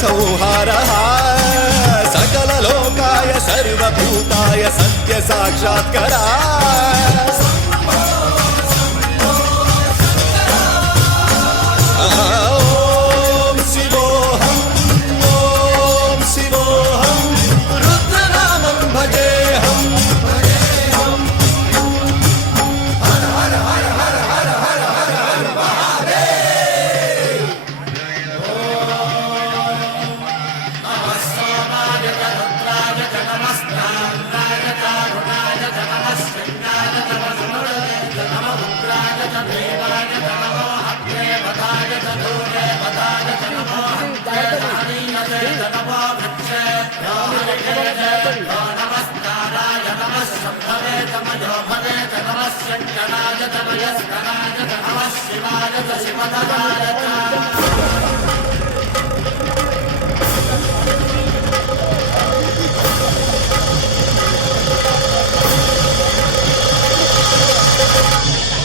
संहारः सकललोकाय सर्वभूताय सत्य साक्षात्करा ओम शिवोऽहं रुद्रनामं भजेऽहं हर हर हर हर हर हर हर हर महादेव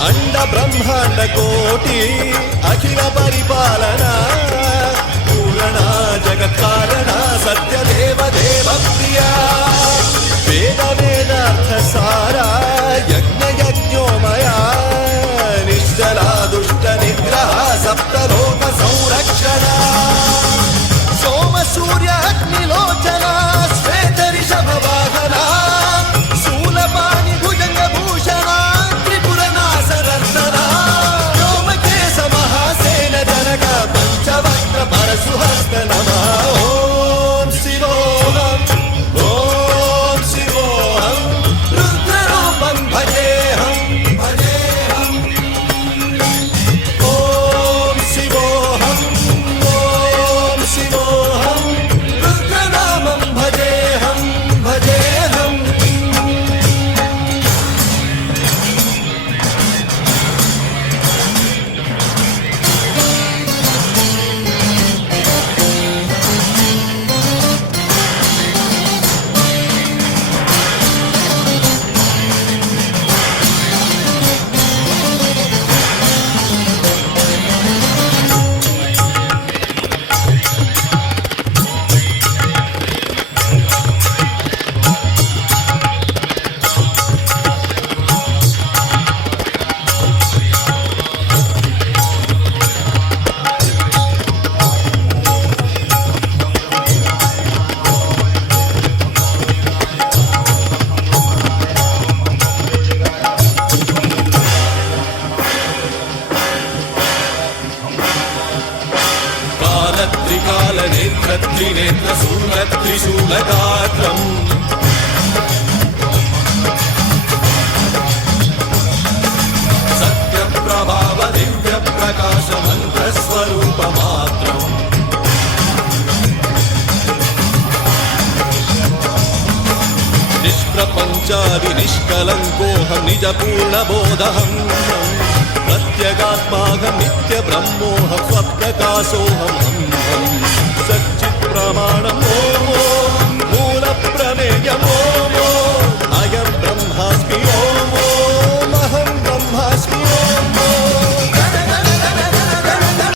अंड ब्रह्मांड कोटि अखिल परिपालना पूरणा जगत् कारणा सत्य देव देव प्रिया वेद वेदार्थ सारा यज्ञ यज्ञोमया निश्चला दुष्ट निग्रह सप्तलोक संरक्षणा सोम सूर्य अग्निलोचना श्वेत ऋषभ वाहना शूलपाणि भुजंग भूषणा पंचवक्त्र परशुहस्त नमः ओम शिवोऽहं रुद्ररूपं भजेऽहं ओम शिवोऽहं रुद्रनामं भजेऽहं त्रिनेत्र शूलत्रिशूलगात्रम् सत्यप्रभाव दिव्य प्रकाश मन्त्रस्वरूपमात्रम् निष्प्रपञ्चादि निष्कलङ्कोऽहं निजपूर्णबोधहं प्रत्यगात्माहं नित्यब्रह्मोऽहं स्वप्रकाशोऽहं सच्चित् प्रमाणम् ओम मूल प्रमेयम्